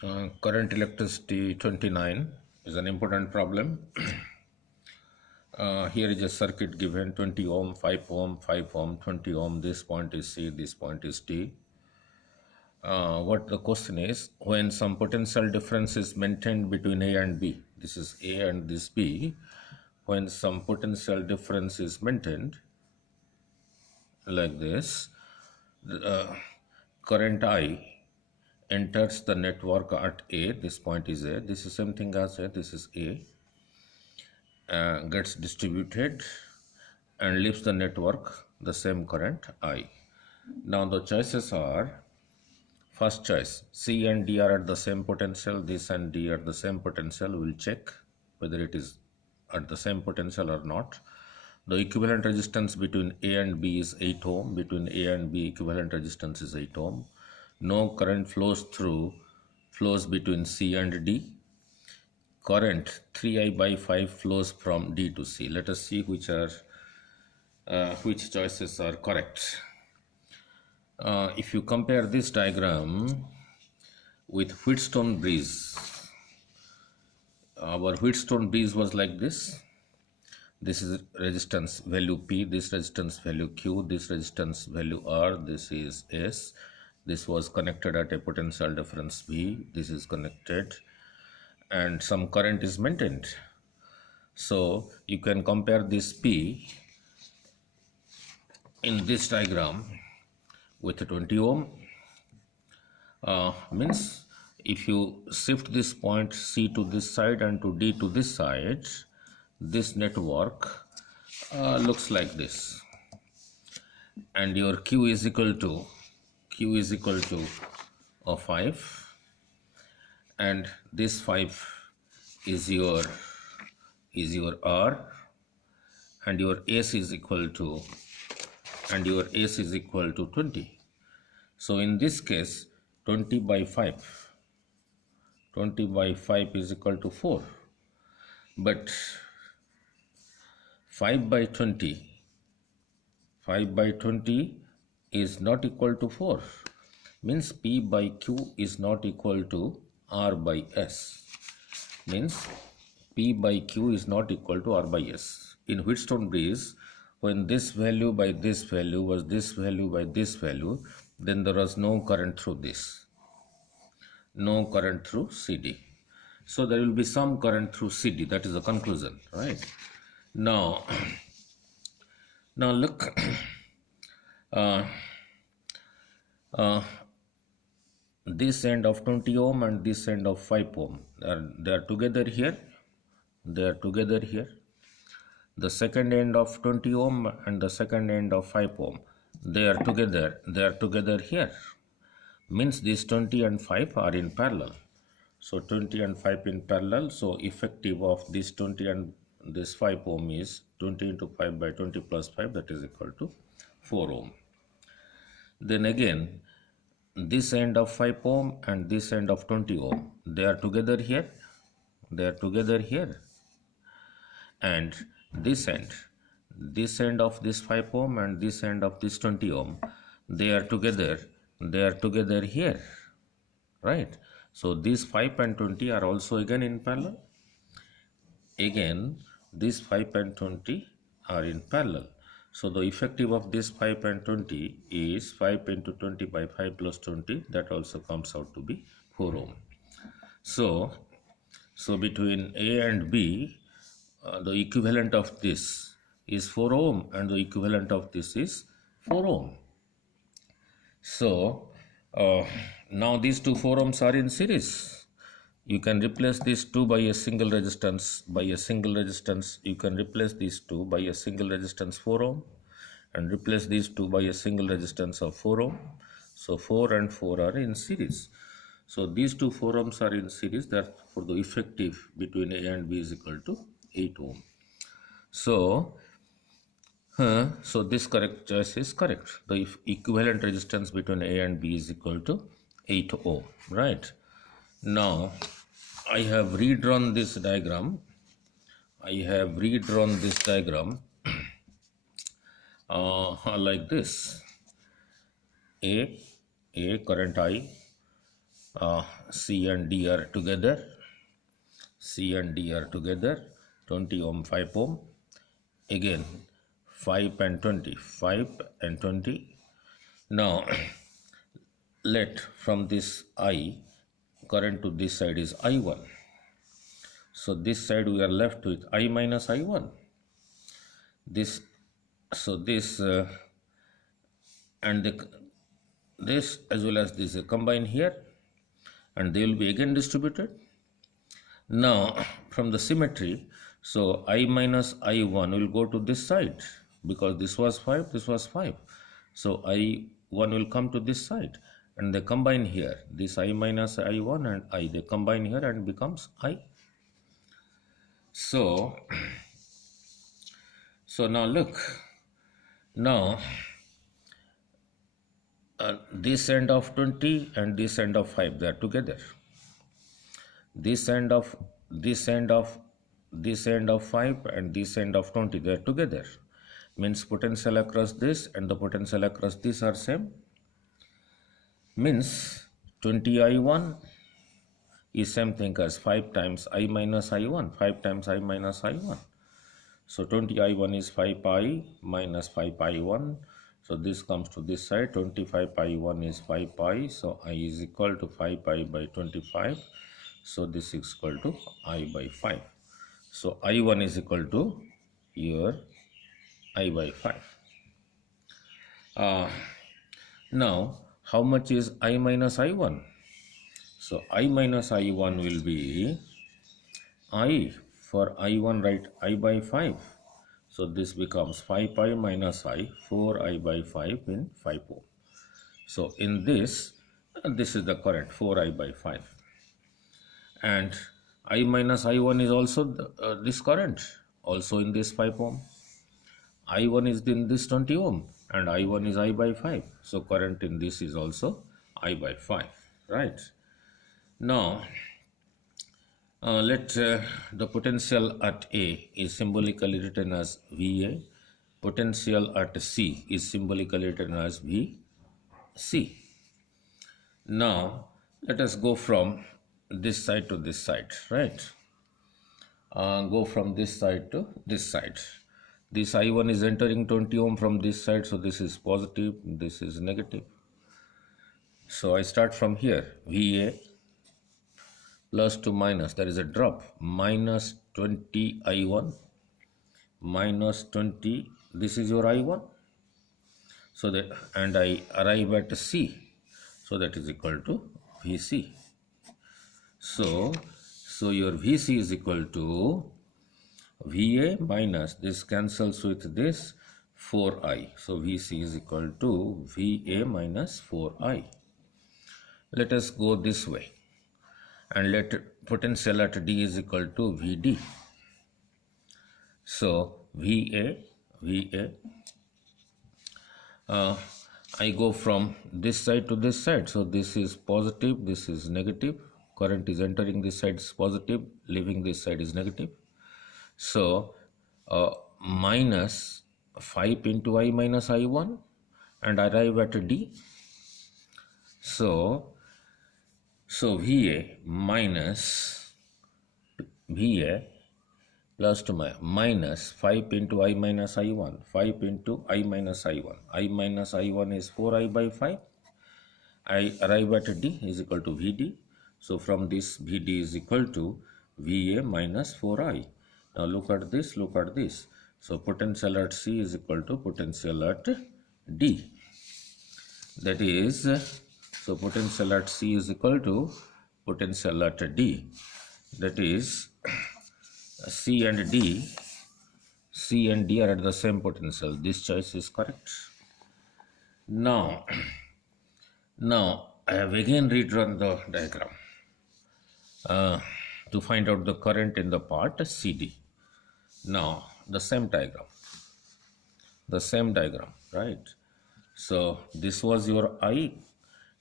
Current electricity 29 is an important problem. Here is a circuit given 20 ohm, 5 ohm, 5 ohm, 20 ohm. This point is C, this point is T. What the question is, when some potential difference is maintained between A and B, this is A and this B, when some potential difference is maintained like this, current I enters the network at A, this point is A, this is same thing as A, this is A, gets distributed and leaves the network the same current I. Now the choices are, first choice, C and D are at the same potential, this and D are at the same potential. We'll check whether it is at the same potential or not. The equivalent resistance between A and B is 8 ohm. Between A and B, equivalent resistance is 8 ohm. No current flows between C and D. Current 3I by 5 flows from D to C. Let us see which choices are correct. If you compare this diagram with Wheatstone bridge, our Wheatstone bridge was like this. This is resistance value P, this resistance value Q, this resistance value R, this is S. This was connected at a potential difference V, this is connected, and some current is maintained. So you can compare this P in this diagram with a 20 ohm. Means if you shift this point C to this side and to D to this side, this network looks like this, and your Q is equal to 5, and this 5 is your R, and your S is equal to 20. So in this case 20 by 5 is equal to 4, but 5 by 20 is not equal to 4, means P by Q is not equal to R by S, means P by Q is not equal to R by S. In Wheatstone bridge, when this value by this value was this value by this value, then there was no current through this, no current through CD. So there will be some current through CD, that is the conclusion, right? Now look, this end of 20 ohm and this end of 5 ohm, they are together here, the second end of 20 ohm and the second end of 5 ohm, they are together here, means these 20 and 5 are in parallel. So 20 and 5 in parallel, so effective of this 20 and this 5 ohm is 20 into 5 by 20 plus 5, that is equal to 4 ohm. Then again, this end of 5 ohm and this end of 20 ohm, they are together here, and this end of this 5 ohm and this end of this 20 ohm, they are together here, right? So these 5 and 20 are also again in parallel. Again, these 5 and 20 are in parallel. So the effective of this 5 and 20 is 5 into 20 by 5 plus 20, that also comes out to be 4 ohm. So between A and B, the equivalent of this is 4 ohm and the equivalent of this is 4 ohm. So now these two 4 ohms are in series. You can replace these two by a single resistance. You can replace these two by a single resistance 4 ohm and replace these two by a single resistance of 4 ohm. So 4 and 4 are in series. So these two 4 ohms are in series, therefore the effective between A and B is equal to 8 ohm. So this correct choice is correct. The equivalent resistance between A and B is equal to 8 ohm, right? Now I have redrawn this diagram. Like this. A current I, C and D are together. C and D are together. 20 ohm, 5 ohm. Again 5 and 20. 5 and 20. Now let from this I, current to this side is I1. So this side we are left with I minus I1. This, so this and this as well as this combine here, and they will be again distributed. Now from the symmetry, so I minus I1 will go to this side because this was 5, this was 5. So I1 will come to this side and they combine here. This I minus I1 and I, they combine here and becomes I. So now look, now this end of 20 and this end of 5, they are together. This end of 5 and this end of 20, they are together. Means potential across this and the potential across this are same. Means 20 I1 is same thing as 5 times I minus I1, 5 times I minus I1. So 20 I1 is 5 pi minus 5 pi 1. So this comes to this side, 25 pi 1 is 5 pi. So I is equal to 5 pi by 25. So this is equal to I by 5. So I1 is equal to your I by 5. Now how much is I minus I1? So I minus I1 will be I. For I1 write I by 5. So this becomes 5 pi minus I, 4 I by 5 in 5 ohm. So in this, this is the current 4 I by 5. And I minus I1 is also this current, also in this 5 ohm. I1 is in this 20 ohm and I1 is I by 5. So current in this is also I by 5, right? Now, let the potential at A is symbolically written as VA. Potential at C is symbolically written as VC. Now, let us go from this side to this side, right? Go from this side to this side. This I1 is entering 20 ohm from this side, so this is positive, this is negative. So I start from here, VA plus to minus, there is a drop, minus 20 I1 minus 20, this is your I1. So that, and I arrive at C, so that is equal to VC. So your VC is equal to VA minus, this cancels with this, 4I. So VC is equal to VA minus 4I. Let us go this way and let potential at D is equal to VD. So VA, I go from this side to this side. So this is positive, this is negative. Current is entering this side is positive, leaving this side is negative. So minus 5 into I minus I1 and arrive at D. So VA minus VA plus to minus 5 into I minus I1, 5 into I minus I1. I minus I1 is 4I by 5. I arrive at D is equal to VD. So from this, VD is equal to VA minus 4I. Now look at this, look at this. So potential at C is equal to potential at D. That is, so potential at C is equal to potential at D. That is, C and D are at the same potential. This choice is correct. Now I have again redrawn the diagram to find out the current in the part CD. Now the same diagram, right? So this was your I.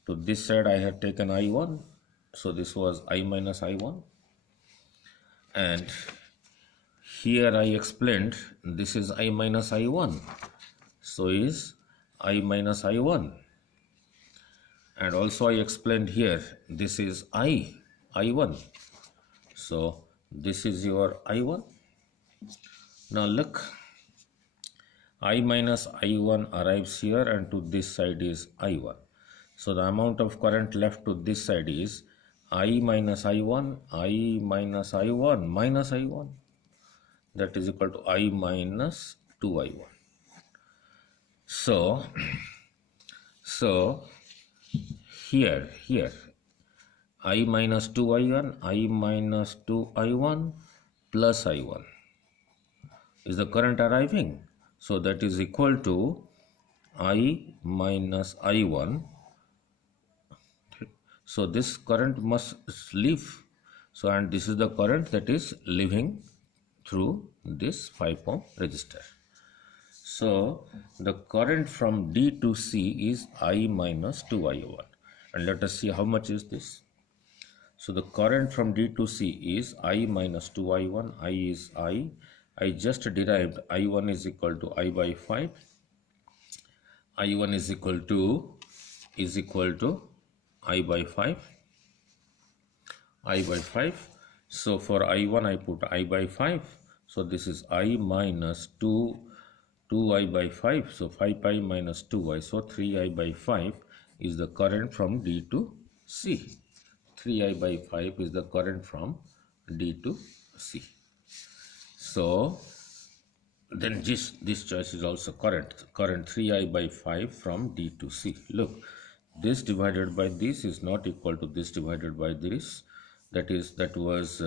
To this side I had taken I1. So this was I minus I1. And here I explained this is I minus I1. So is I minus I1. And also I explained here, this is I1. So this is your I1. Now look, I minus I1 arrives here and to this side is I1. So the amount of current left to this side is I minus I1, I minus I1 minus I1. That is equal to I minus 2I1. So here I minus 2I1, I minus 2I1 plus I1 is the current arriving. So that is equal to I minus I1. So this current must leave. So and this is the current that is leaving through this 5 ohm resistor. So the current from D to C is I minus 2I1. And let us see how much is this. So the current from D to C is I minus 2I1. I is I. I just derived I1 is equal to I by 5. I1 is equal to I by 5. I by 5. So for I1 I put I by 5. So this is I minus 2I by 5. So 5I minus 2I. So 3I by 5 is the current from D to C. 3I by 5 is the current from D to C. So then this choice is also correct. Current 3I by 5 from D to C. Look, this divided by this is not equal to this divided by this. That was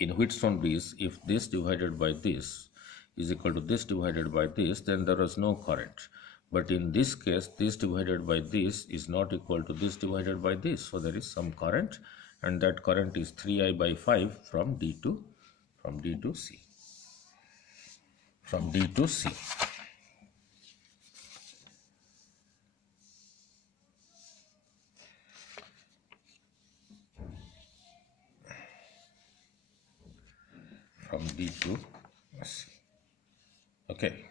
in Wheatstone bridge. If this divided by this is equal to this divided by this, then there was no current. But in this case, this divided by this is not equal to this divided by this. So there is some current, and that current is 3I by 5 from D to C. From D to C. From D to C. Okay.